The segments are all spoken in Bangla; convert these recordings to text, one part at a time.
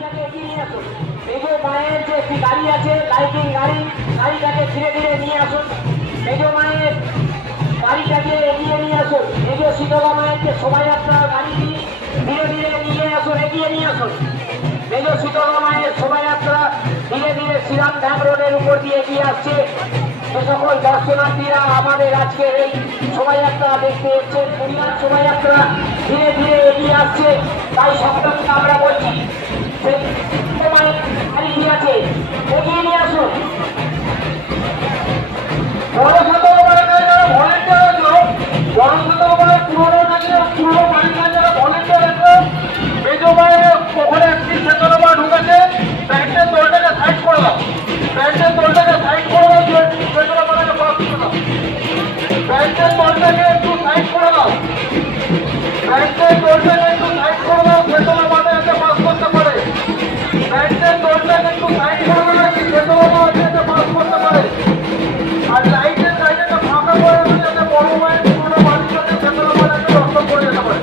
গাড়িটাকে এগিয়ে নিয়ে আসুন। এই যে মায়ের যে একটি গাড়ি আছে, লাইটিং গাড়ি, গাড়িটাকে ধীরে ধীরে নিয়ে আসুন। মেজ মায়ের গাড়িটাকে এগিয়ে নিয়ে আসুন। মেজ শীতলা মায়ের যে শোভাযাত্রা গাড়িটি ধীরে ধীরে নিয়ে আসুন, এগিয়ে নিয়ে আসুন। মেজ শীতলা মায়ের শোভাযাত্রা ধীরে ধীরে শ্রীরাম ধাম রোডের উপর দিয়ে এগিয়ে আসছে। যে সকল দর্শনার্থীরা আমাদের আজকের এই শোভাযাত্রা দেখতে এসছেন, পুরীর শোভাযাত্রা ধীরে ধীরে এগিয়ে আসছে, তাই সকলকে আমরা বলছি সেই গাড়ি ঠিক আছে, এগিয়ে নিয়ে আসুন। বড় শতকরা যারা ভলেন্টিয়ার আছে, বড় শতকরা পুরো নাকি পুরো বাড়িতে যারা ভলেন্টিয়ার আছে, মেজো মায়ের ওখানে একটি শতকরা ঢুকেছে, ব্যান্ডের দলটাকে সাইড করে দাও, ব্যান্ডের দলটাকে সাইড করে দাও, শতকরা মারাকে পাস করে দাও, ব্যান্ডের দলটাকে একটু সাইড করে দাও, ব্যান্ডের দলটাকে একটু সাইড করে দাও, শতকরা মারাকে পাস করতে পারে, ব্যান্ডের দলটাকে একটু সাইড করে দাও, শতকরা মারাকে পাস করতে পারে। আর লাইটের সাইডে ফাঁকা করে যাতে বড় মায়ের পুরো বাড়ির সাথে ভেতরে বাড়াকে দর্শন করে যেতে পারে।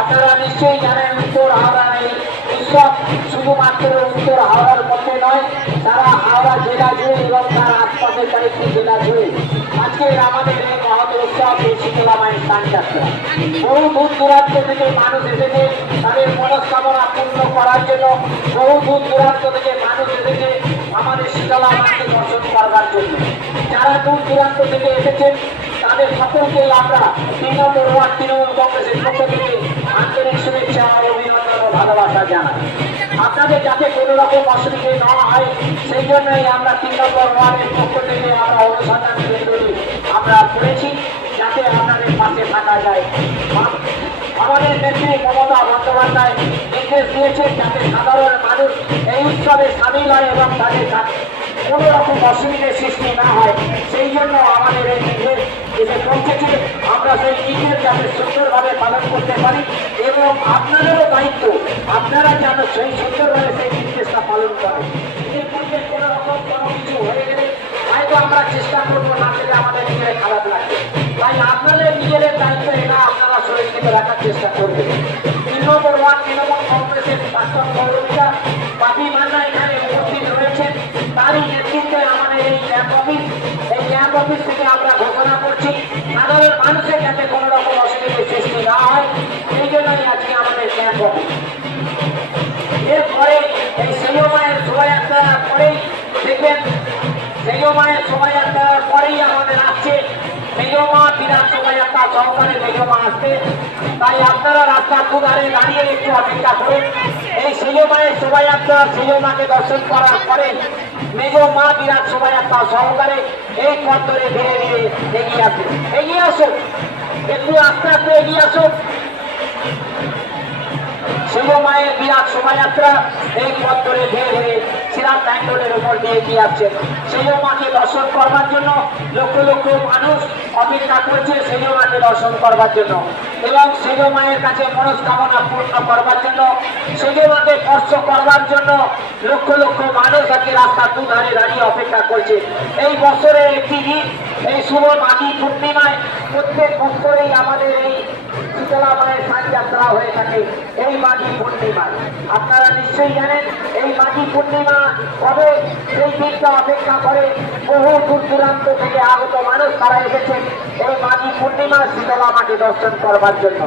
আপনারা নিশ্চয়ই জানেন উত্তর হাওড়ার এই উৎসব শুধুমাত্র উত্তর হাওড়ার মধ্যে নয়, সারা হাওড়া জেলা জুড়ে এবং তার আশপাশের কয়েকটি জেলা জুড়ে আজকের আমাদের এই মহৎ উৎসব এই শীতলা মায়ের স্থান যাত্রা। বহু দূর দূরান্ত থেকে মানুষ এসেছে তাদের মনস্কামনা পূর্ণ করার জন্য, বহু দূর দূরান্ত থেকে মানুষ এসেছে আমাদের শীতলা মাকে দর্শন করবার জন্য। যারা দূর দূরান্ত থেকে এসেছেন তাদের সকলকেই আমরা 3 নম্বর ওয়ার্ড তৃণমূল কংগ্রেসের পক্ষ থেকে আন্তরিক শুভেচ্ছা ও অভিনন্দন ও ভালোবাসা জানাই। আপনাদের যাতে কোনো রকম অসুবিধে না হয় সেই জন্যই আমরা 3 নম্বর ওয়ার্ডের পক্ষ থেকে আমরা অনুসন্ধান আমরা করেছি, যাতে আপনাদের পাশে থাকা যায়। আমাদের নেত্রী মমতা বন্দ্যোপাধ্যায় নির্দেশ দিয়েছেন যাতে সাধারণ মানুষ এই উৎসবে সামিল হয় এবং তাদের কোনো রকম অসুবিধার সৃষ্টি না হয়, সেই জন্য আমাদের এই নির্দেশ এসে পৌঁছেছে। আমরা সেই নির্দেশ যাতে সুন্দরভাবে পালন করতে পারি এবং আপনাদেরও দায়িত্ব আপনারা যেন সেই সুন্দরভাবে সেই নির্দেশটা পালন করেন। এর মধ্যে কোনো রকম কোনো কিছু হয়ে গেলে হয়তো আমরা চেষ্টা করবো, না গেলে আমাদের নিজের খারাপ লাগবে। তাই আপনাদের নিজেদের দায়িত্ব এটা আপনারা সুরক্ষিত রাখার চেষ্টা করবেন। 3 নম্বর ওয়ার্ড তৃণমূল কংগ্রেসের প্রাক্তন পৌরপিতা বাপি মান্না এখানে উপস্থিত রয়েছেন। তারই নেতৃত্বে আমাদের এই ক্যাম্প অফিস থেকে আমরা ঘোষণা করছি সাধারণ মানুষের যাতে কোনো রকম অসুবিধার সৃষ্টি না হয়, সেই জন্যই আজকে আমাদের ক্যাম্প অফিস। এরপরে এই সেও মায়ের শোভাযাত্রার পরেই দেখবেন, সেও মায়ের শোভাযাত্রার পরেই আমাদের আসছে মেজমা বিরাট শোভাযাত্রা সহকারে মেজমা আসবে। তাই আপনারা রাস্তার দুধারে দাঁড়িয়ে একটু অপেক্ষা করুন। এই সেও মায়ের শোভাযাত্রা সেও মাকে দর্শন করার পরে মেজমা বিরাট শোভাযাত্রা সহকারে এই পথ ধরে ধীরে ধীরে এগিয়ে আসুন। এগিয়ে আসুন, একটু আস্তে আস্তে এগিয়ে আসুন। সেও মায়ের বিরাট শোভাযাত্রা এই পথ ধরে ধীরে ধীরে শ্রীরাম ব্যাঙ্গলের উপর দিয়ে এগিয়ে আসছেন। সেও মাকে দর্শন করবার জন্য লক্ষ লক্ষ মানুষ অপেক্ষা করছে সেও মাকে দর্শন করবার জন্য এবং সেও মায়ের কাছে মনস্কামনা পূর্ণ করবার জন্য, সেও মাকে স্পর্শ করবার জন্য লক্ষ লক্ষ মানুষ আজকে রাস্তার দুধারে দাঁড়িয়ে অপেক্ষা করছে। এই বছরের একটি দিন, এই শুভ মাঘী পূর্ণিমায় প্রত্যেক বছরেই আমাদের এই শীতলা মায়ের সাজযাত্রা হয়ে থাকে। এই মাঘী পূর্ণিমায় আপনারা নিশ্চয়ই জানেন এই মাঘী পূর্ণিমা কবে, সেই দিনটা অপেক্ষা করে বহু দূর দূরান্ত থেকে আগত মানুষ তারা এসেছেন এই মাঘী পূর্ণিমা শীতলা মাকে দর্শন করবার জন্য।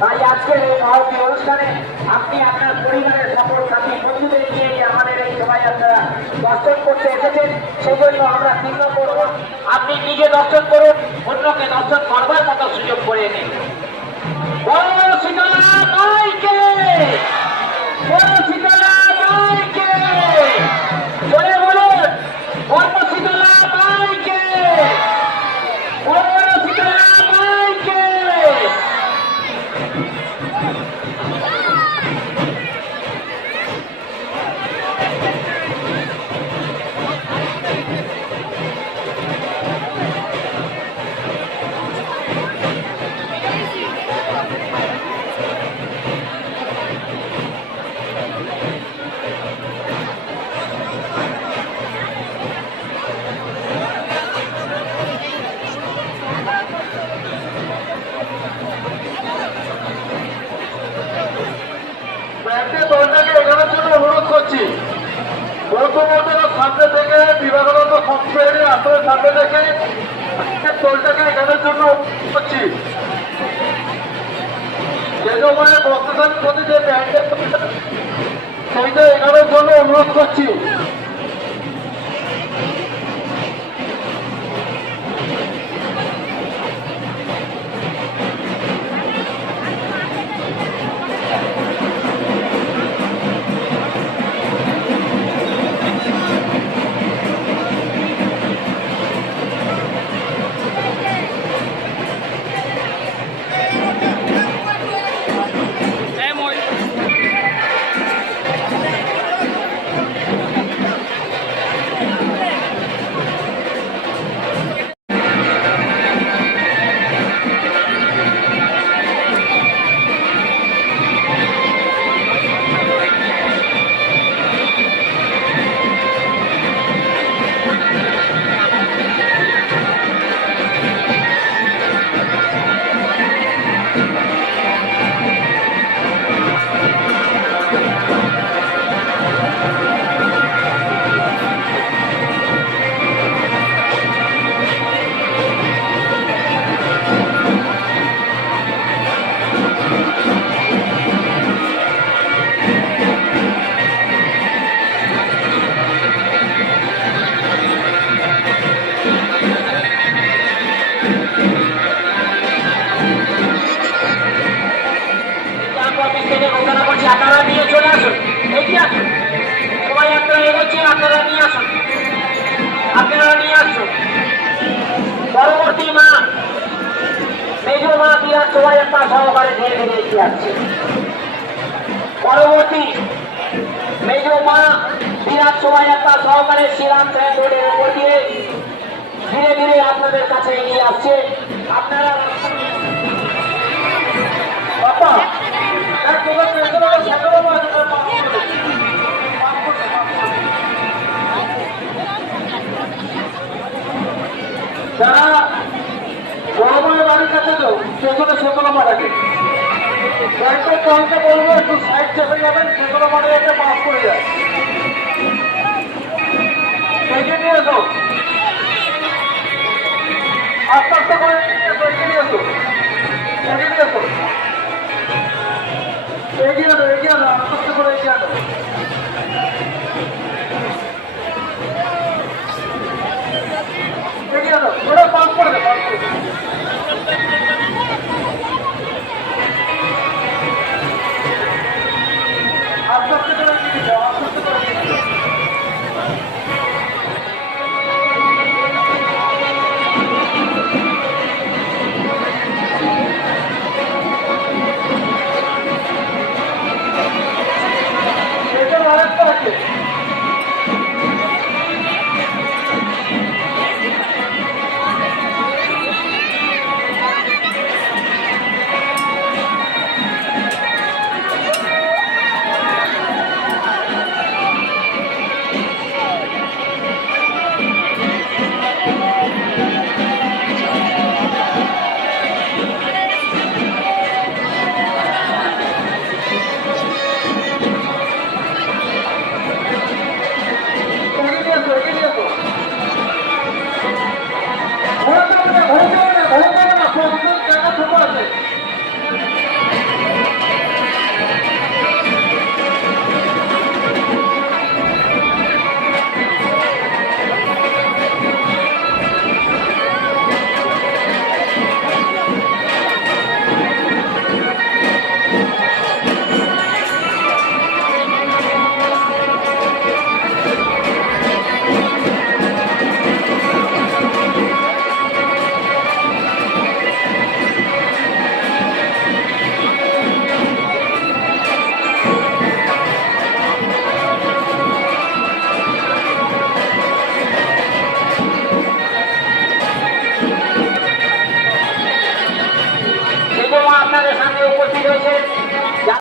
তাই আজকের এই মহতী অনুষ্ঠানে আপনি আপনার পরিবারের সকল সাথী বন্ধুদের নিয়ে আমাদের এই শোভাযাত্রা দর্শন করতে এসেছেন। সেই জন্য আমরা 3 নম্বর আপনি নিজে দর্শন করুন, অন্যকে দর্শন করবার মতো সুযোগ করে নিন। বড় শীতলা মাইকে, বড় শীতলা মাইকে, জোরে বলুন বড় শীতলা মাইকে, বড় শীতলা মাইকে। সামনে থেকে বিবেকানন্দ সংস্কৃতির আসলে সামনে থেকে দলটাকে এখানের জন্য করছি। মেজমায়ের বস্ত্রদান প্রতি যে ব্যান্ডের সেইটা এখানের জন্য অনুরোধ করছি। আপনারা নিয়ে চলে আসুন, এগিয়ে আসুন, সবাই আপনারা এগোচ্ছেন, আপনারা নিয়ে আসুন, আপনারা নিয়ে আসুন। পরবর্তী মা মেজো মা বিরাট শোভাযাত্রা সহকারে ধীরে ধীরে এগিয়ে আসছে। পরবর্তী মেজো মা বিরাট শোভাযাত্রা সহকারে শ্রীরাম ট্রেন রোডের উপর দিয়ে ধীরে ধীরে আপনাদের কাছে এগিয়ে আসছে। আপনারা বাবা যারা গরমের বাড়ির কাছে তো সেগুলো সেগুলো মারাকে ব্যাংকের কাউকে বলবো একটু সাইড চেপে যাবেন, সেগুলো মানে একটা পাস করে যায়। এগিয়ে নিয়ে এসো, আস্তে আস্তে করে এগিয়ে নিয়ে এসো, এগিয়ে নিয়ে এসো, এগিয়ে আনো, এগিয়ে আনো, আস্তে আস্তে করে এগিয়ে আনো। এগিয়ে আনো, ওরা পাস করে দে, পাস করে দে। আস্তে আস্তে করে এগিয়ে যাও, আস্তে আস্তে করে এগিয়ে যাও। এখানে আরেকটা আছে, আপনাদের সামনে উপস্থিত